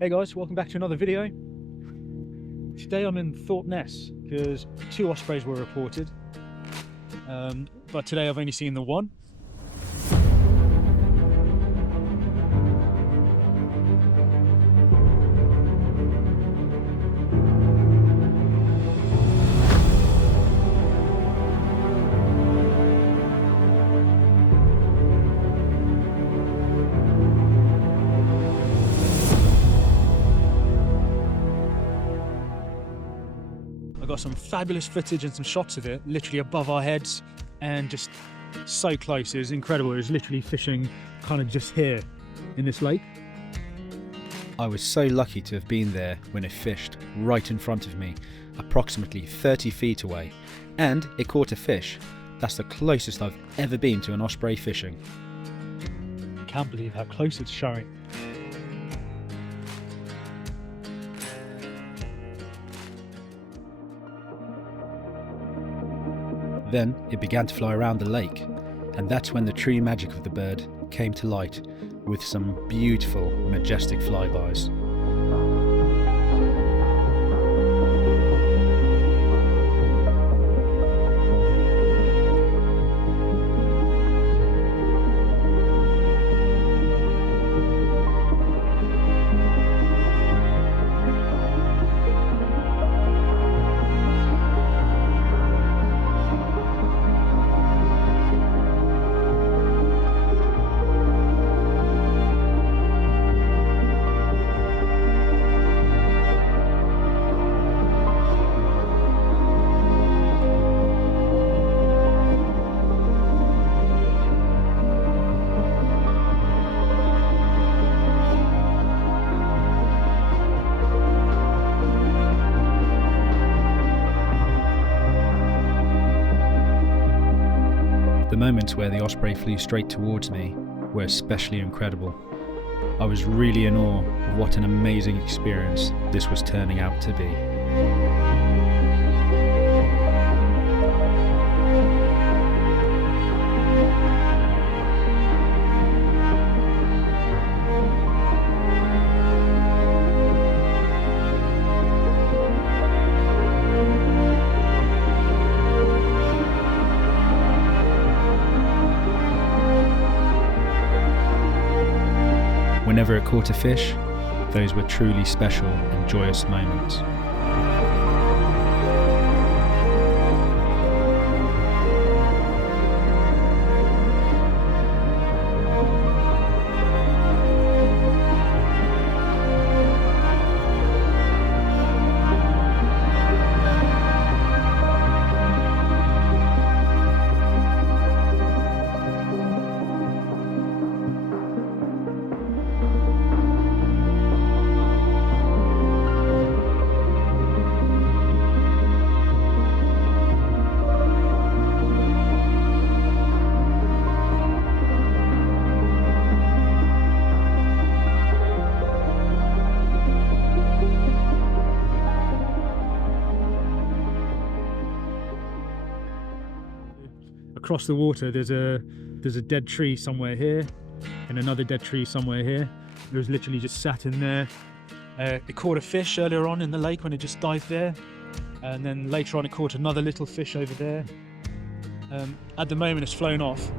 Hey guys, welcome back to another video. Today I'm in Thorpeness because 2 ospreys were reported, but today I've only seen the one. I got some fabulous footage and some shots of it, literally above our heads and just so close. It was incredible. It was literally fishing kind of just here in this lake. I was so lucky to have been there when it fished right in front of me, approximately 30 feet away, and it caught a fish. That's the closest I've ever been to an osprey fishing. I can't believe how close it's showing. Then it began to fly around the lake, and that's when the true magic of the bird came to light with some beautiful, majestic flybys. The moments where the osprey flew straight towards me were especially incredible. I was really in awe of what an amazing experience this was turning out to be. Whenever it caught a fish, those were truly special and joyous moments. Across the water there's a dead tree somewhere here and another dead tree somewhere here. It was literally just sat in there. It caught a fish earlier on in the lake when it just dived there, and then later on it caught another little fish over there. At the moment it's flown off.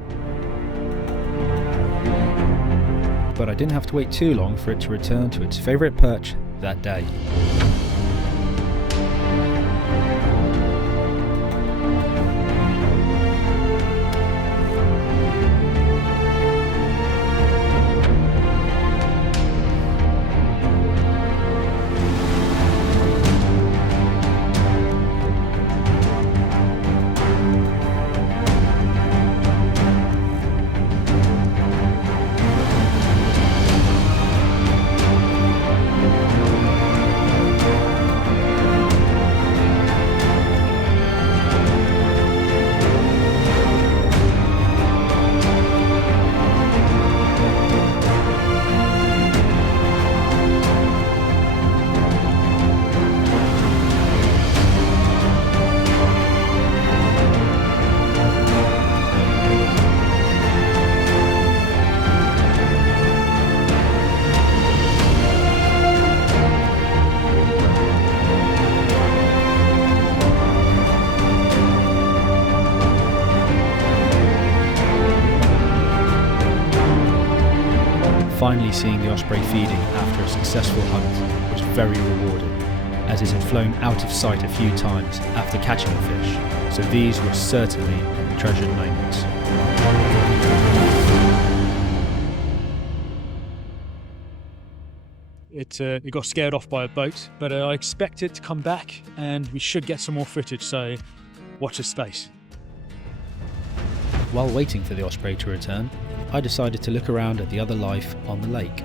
But I didn't have to wait too long for it to return to its favourite perch that day. Finally seeing the osprey feeding after a successful hunt was very rewarding, as it had flown out of sight a few times after catching a fish, so these were certainly treasured moments. It got scared off by a boat, but I expect it to come back and we should get some more footage, so watch this space. While waiting for the osprey to return, I decided to look around at the other life on the lake.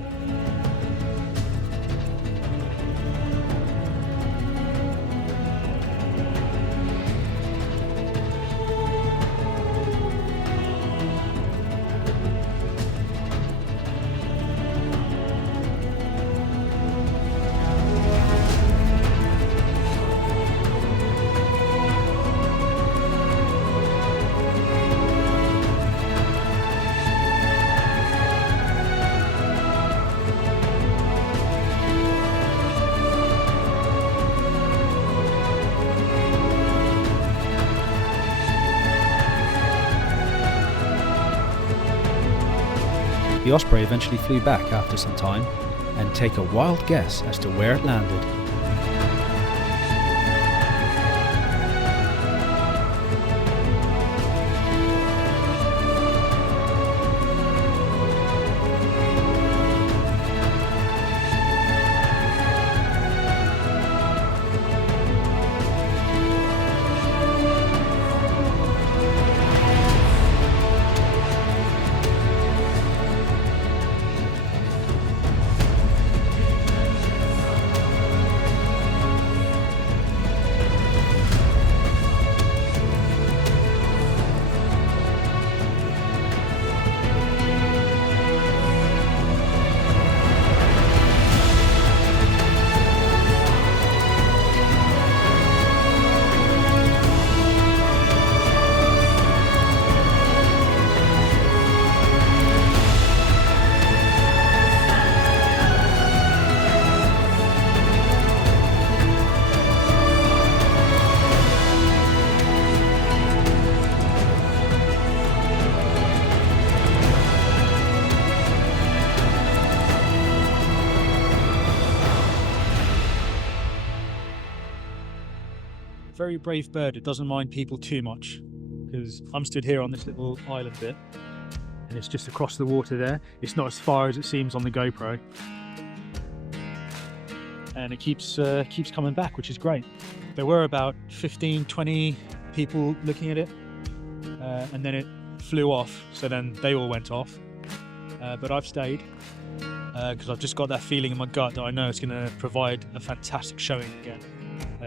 The osprey eventually flew back after some time, and take a wild guess as to where it landed. Very brave bird. It doesn't mind people too much, because I'm stood here on this little island bit and it's just across the water there. It's not as far as it seems on the GoPro, and it keeps coming back, which is great. There were about 15-20 people looking at it, and then it flew off, so then they all went off, but I've stayed because I've just got that feeling in my gut that I know it's going to provide a fantastic showing again,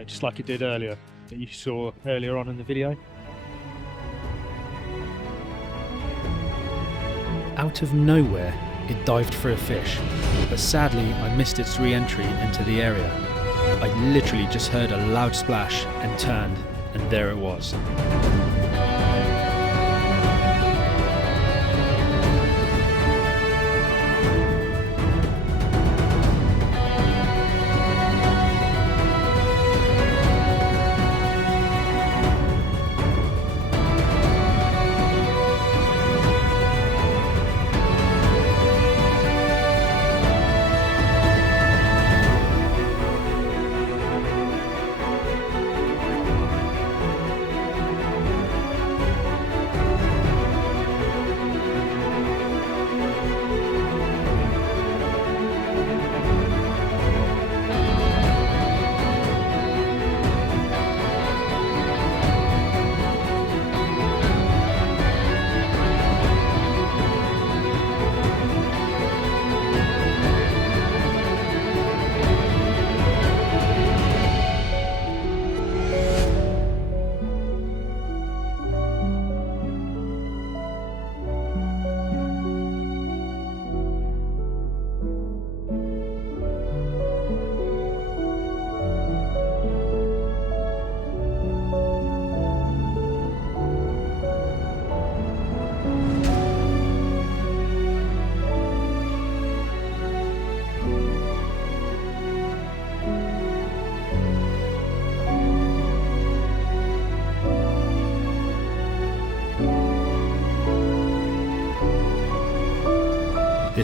just like it did earlier, that you saw earlier on in the video. Out of nowhere, it dived for a fish, but sadly I missed its re-entry into the area. I literally just heard a loud splash and turned, and there it was.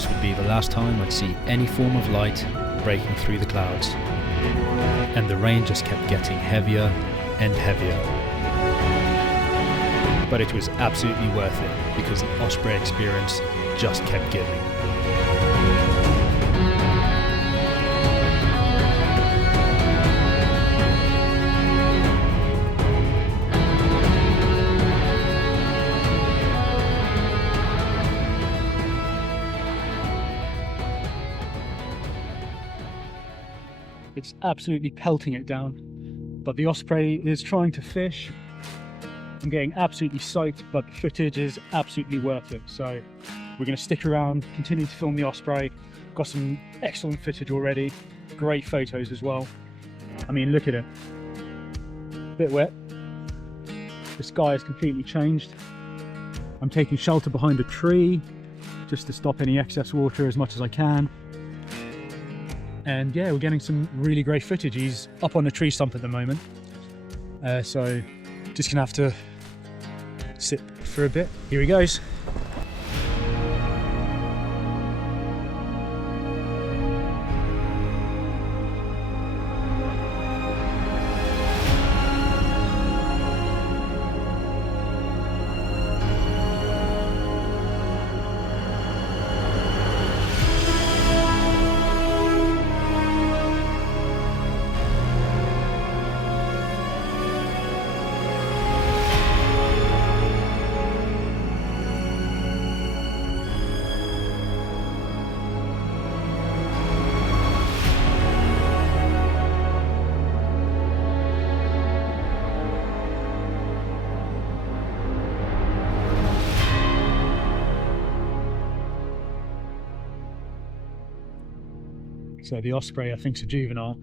this would be the last time I'd see any form of light breaking through the clouds. And the rain just kept getting heavier and heavier. But it was absolutely worth it because the Osprey experience just kept giving. It's absolutely pelting it down, but the Osprey is trying to fish. I'm getting absolutely psyched, but the footage is absolutely worth it. So we're going to stick around, continue to film the Osprey. Got some excellent footage already, great photos as well. I mean, look at it. Bit wet. The sky has completely changed. I'm taking shelter behind a tree just to stop any excess water as much as I can. And yeah, we're getting some really great footage. He's up on a tree stump at the moment. So just gonna have to sit for a bit. Here he goes. So the Osprey, I think, is a juvenile.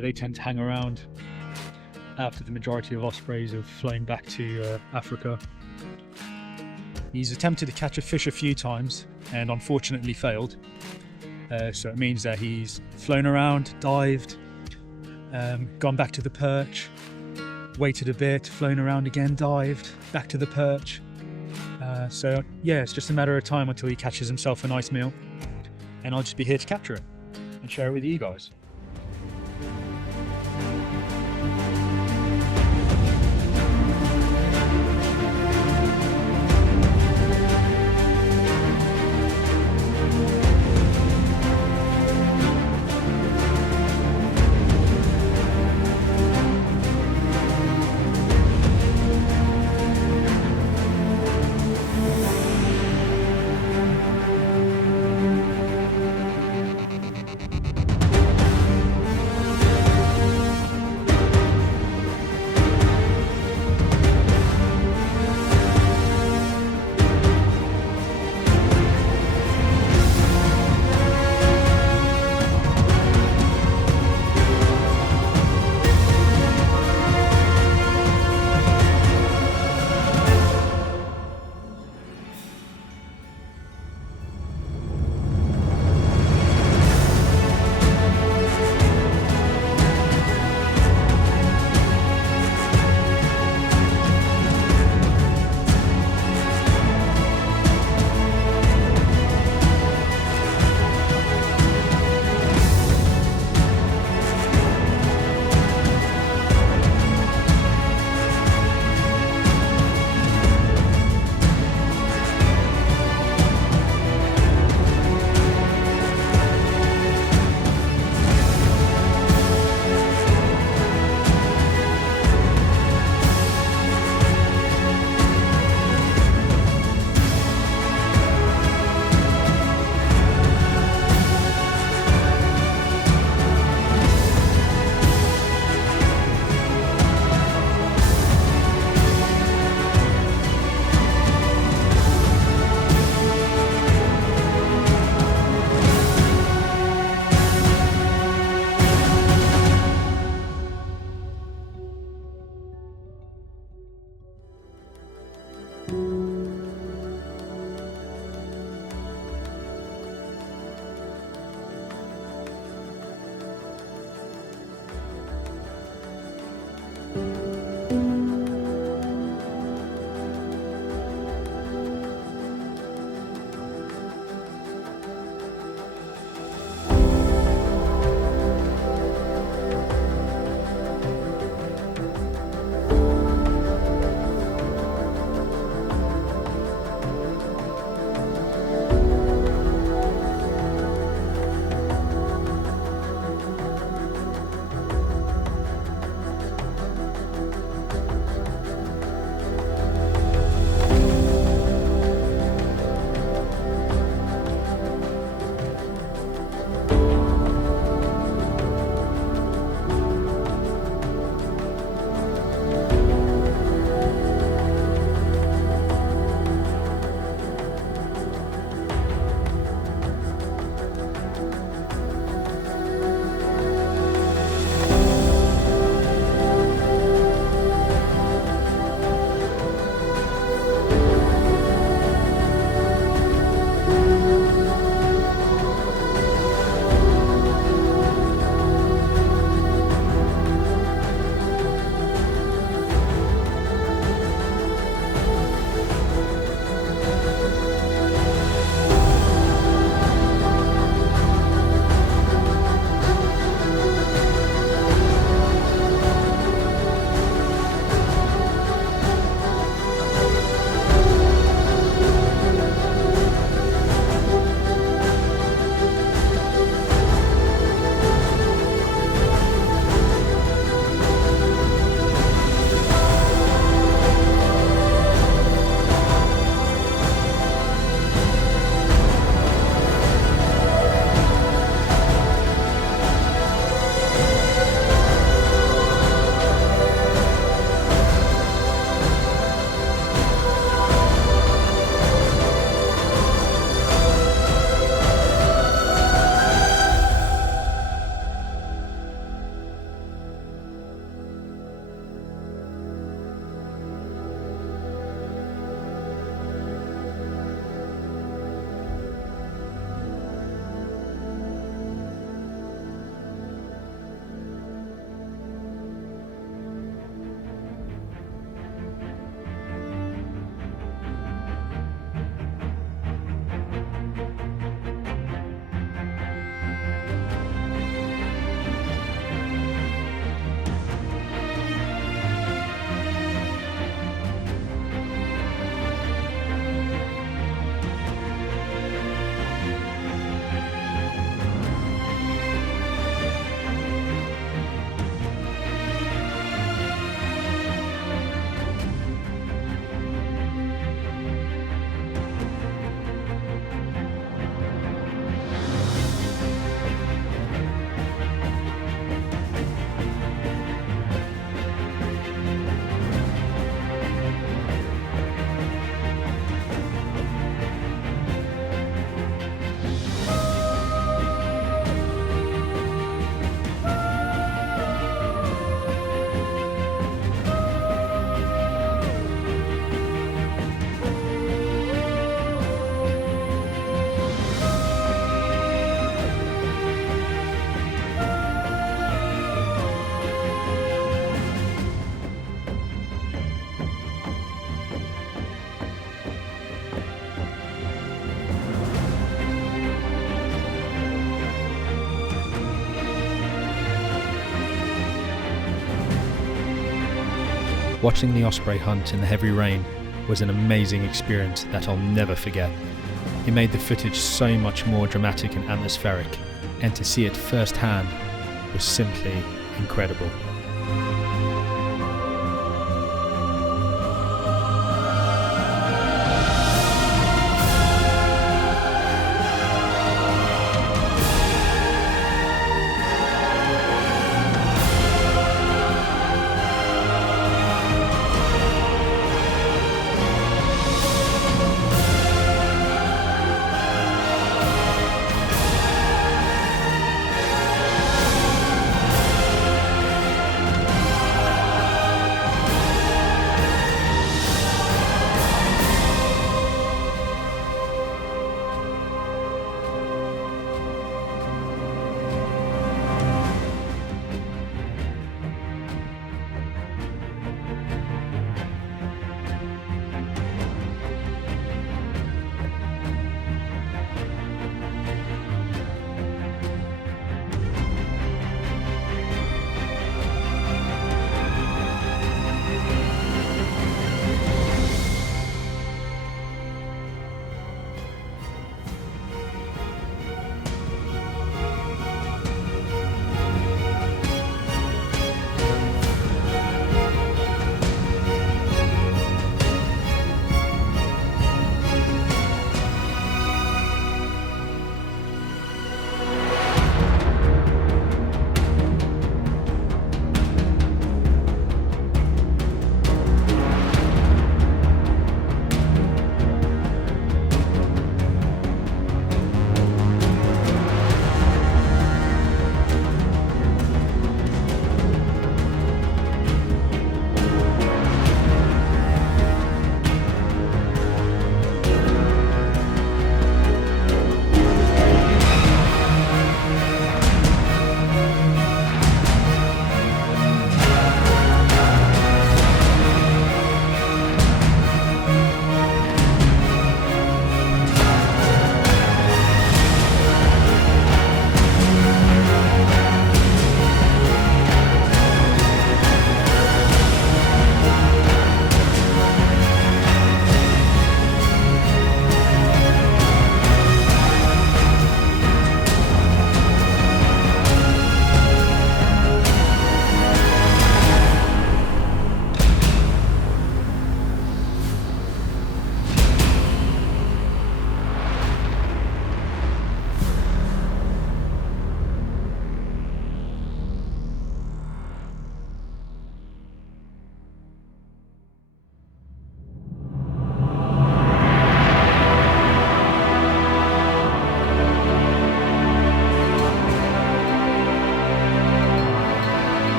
They tend to hang around after the majority of Ospreys have flown back to Africa. He's attempted to catch a fish a few times and unfortunately failed. So it means that he's flown around, dived, gone back to the perch, waited a bit, flown around again, dived, back to the perch. So yeah, it's just a matter of time until he catches himself a nice meal, and I'll just be here to capture it and share it with you guys. Watching the osprey hunt in the heavy rain was an amazing experience that I'll never forget. It made the footage so much more dramatic and atmospheric, and to see it firsthand was simply incredible.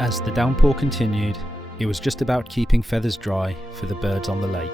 As the downpour continued, it was just about keeping feathers dry for the birds on the lake.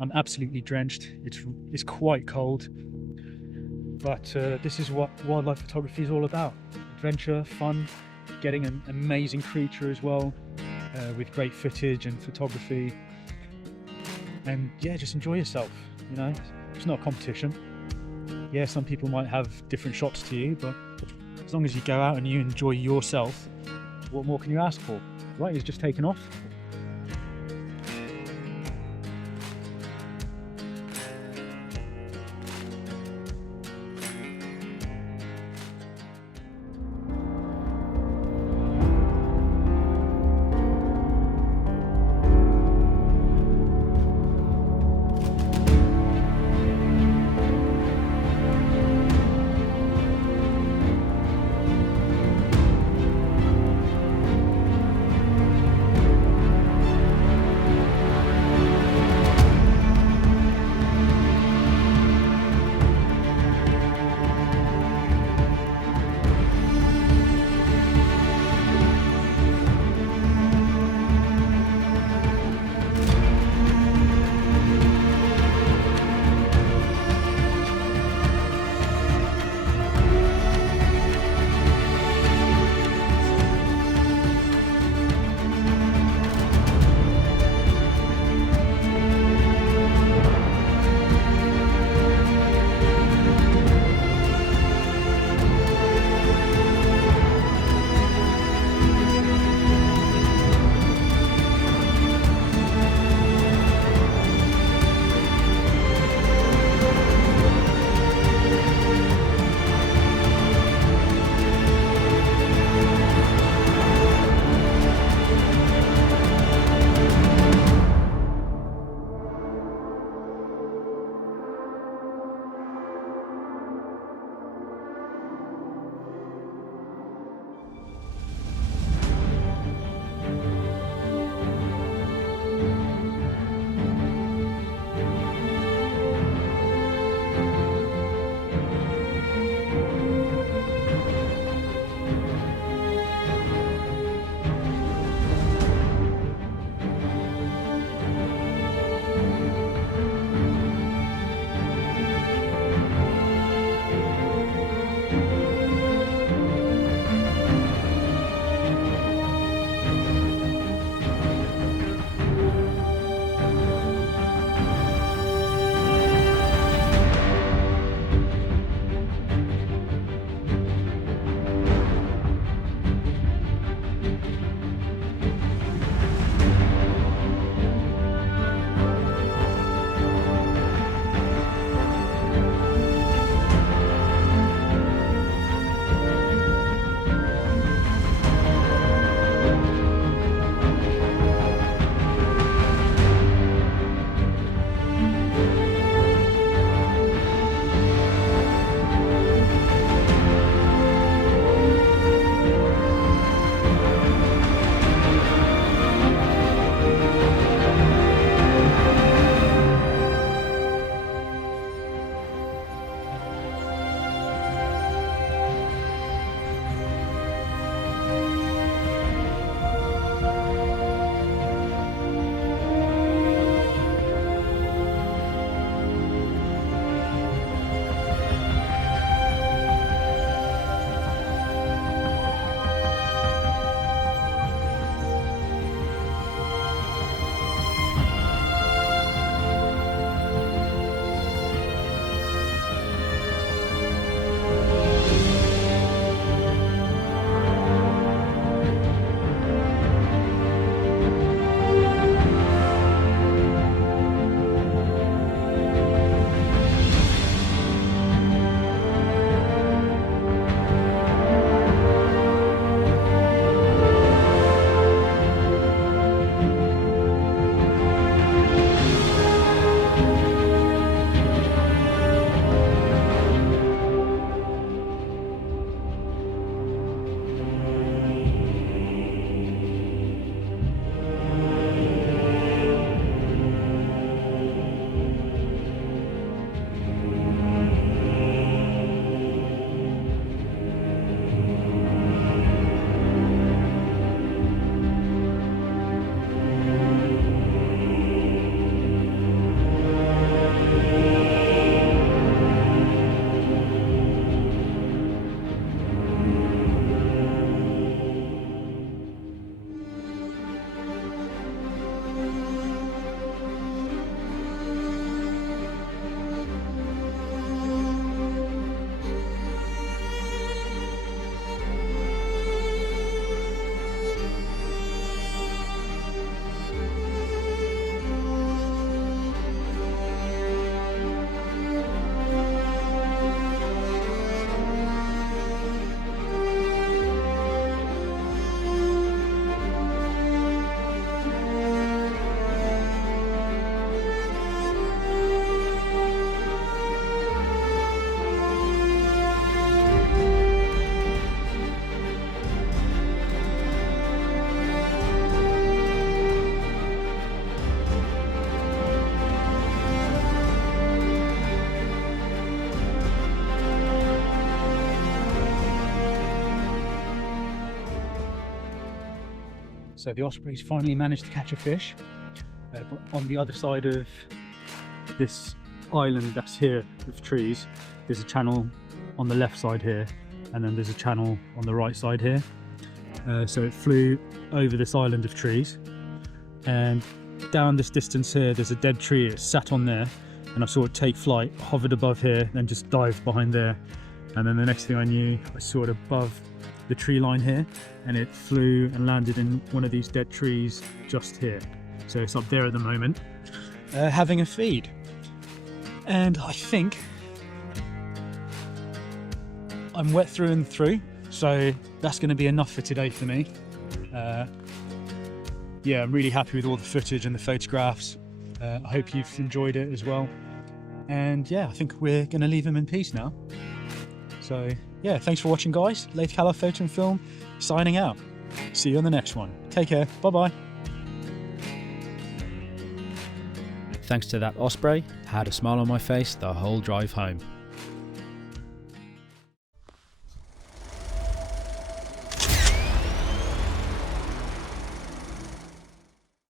I'm absolutely drenched. It's quite cold, but this is what wildlife photography is all about: adventure, fun, getting an amazing creature as well, with great footage and photography, and yeah, just enjoy yourself. You know, it's not a competition. Yeah, some people might have different shots to you, but as long as you go out and you enjoy yourself, what more can you ask for? Right, he's just taken off. So the Osprey's finally managed to catch a fish. But on the other side of this island that's here with trees, there's a channel on the left side here, and then there's a channel on the right side here. So it flew over this island of trees, and down this distance here there's a dead tree. It sat on there, and I saw it take flight, hovered above here, then just dived behind there. And then the next thing I knew, I saw it above the tree line here, and it flew and landed in one of these dead trees just here. So it's up there at the moment, having a feed. And I think I'm wet through and through, so that's going to be enough for today for me. Yeah, I'm really happy with all the footage and the photographs. I hope you've enjoyed it as well. And yeah, I think we're going to leave him in peace now. So yeah, thanks for watching, guys. Laith, Khalaf, Photo and Film, signing out. See you on the next one. Take care. Bye-bye. Thanks to that Osprey, I had a smile on my face the whole drive home.